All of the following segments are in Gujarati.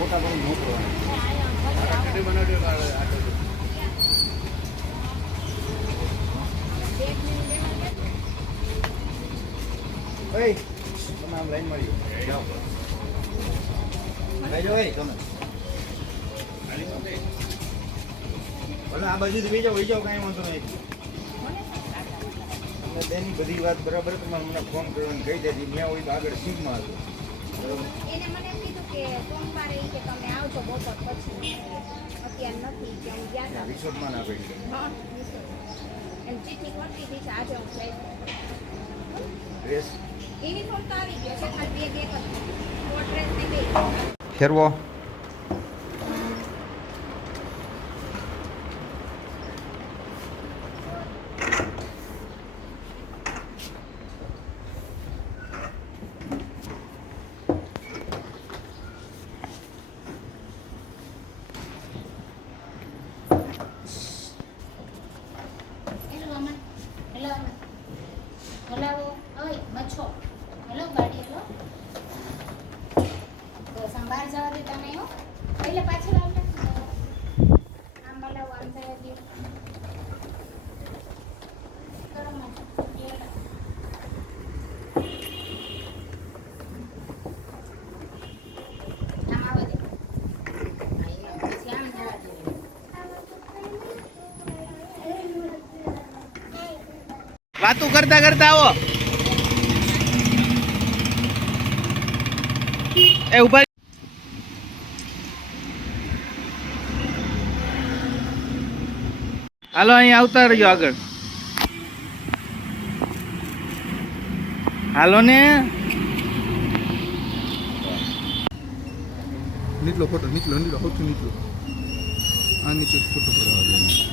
ફોટા પણ મોકલવાના. ભાઈ તમે આમ લાઈન મળી જાઓ. લઈ જાઓ ભાઈ તમે. ભલે આ બાજુથી વહી જાઓ કાંઈ વાંધો નહીં. અને તેની બધી વાત બરાબર તમારે મને ફોન કરવાનું કહી દેતી. મેં હોય તો આગળ સીટમાં હતું. એને મને એમ કીધું કે સોમવારે ઈ કે તમે આવજો બપોર પછી. અત્યારે નથી કે હું ગયા હતા રિસોર્ટમાં ના પડી. એમ ચીઠી કરતી હતી કે આજે હું જઈશ. ડ્રેસ યુનિફોર્મ તો આવી ગયો છે ખાલી બેગ એક જ કોટ ડ્રેસ ને બે ફેરવો. હલાવો ઓય મચ્છો હેલો ગાડી હેલો તો સંભાળ જવા દે તને હો એટલે પાછળ આવલે આમ હલાવો આમ જવા દે કરો માં આમ આવે દે પછી આમ જવા દે વાતું કરતા કરતા આવો. એ ઉભા હાલો અહીંયા આવતા રહેજો આગળ. હાલો ને નીચલો ફોટો નીચલો સૌથી નીચલો આ નીચે ફોટો પડાવવાનો.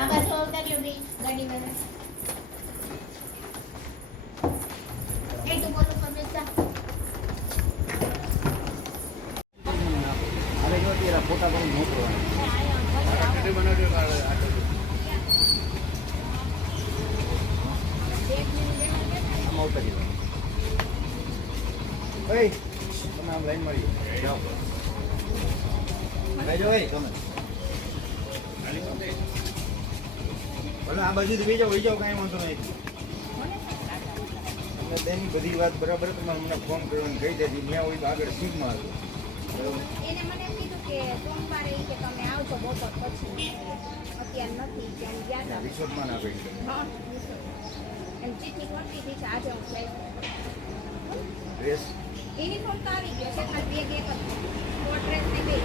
આ બાજુ ઉતાર્યો બે ગાડી વાળા એ તું બોલું પર બેસા હવે જો અત્યારે ફોટા પણ મોકલવાના. આમાં ઉતારી દો. ભાઈ તમે આમ લાઈન મળી જાઓ. લઈ જાઓ ભાઈ તમે. ભલે આ બાજુથી વહી જાઓ કાંઈ વાંધો નહીં. અને તેની બધી વાત બરાબર તમારે મને ફોન કરવાનું કહી દેતી. મેં હોય તો આગળ સીટમાં હતું. એને મને એમ કીધું કે સોમવારે ઈ કે તમે આવજો બપોર પછી. અત્યારે નથી કે હું ગયા હતા રિસોર્ટમાં ના પડી. એમ ચીઠી કરતી હતી કે આજે હું જઈશ. ડ્રેસ યુનિફોર્મ તો આવી ગયો છે ખાલી બેગ એક જ કોટ ડ્રેસ ને બે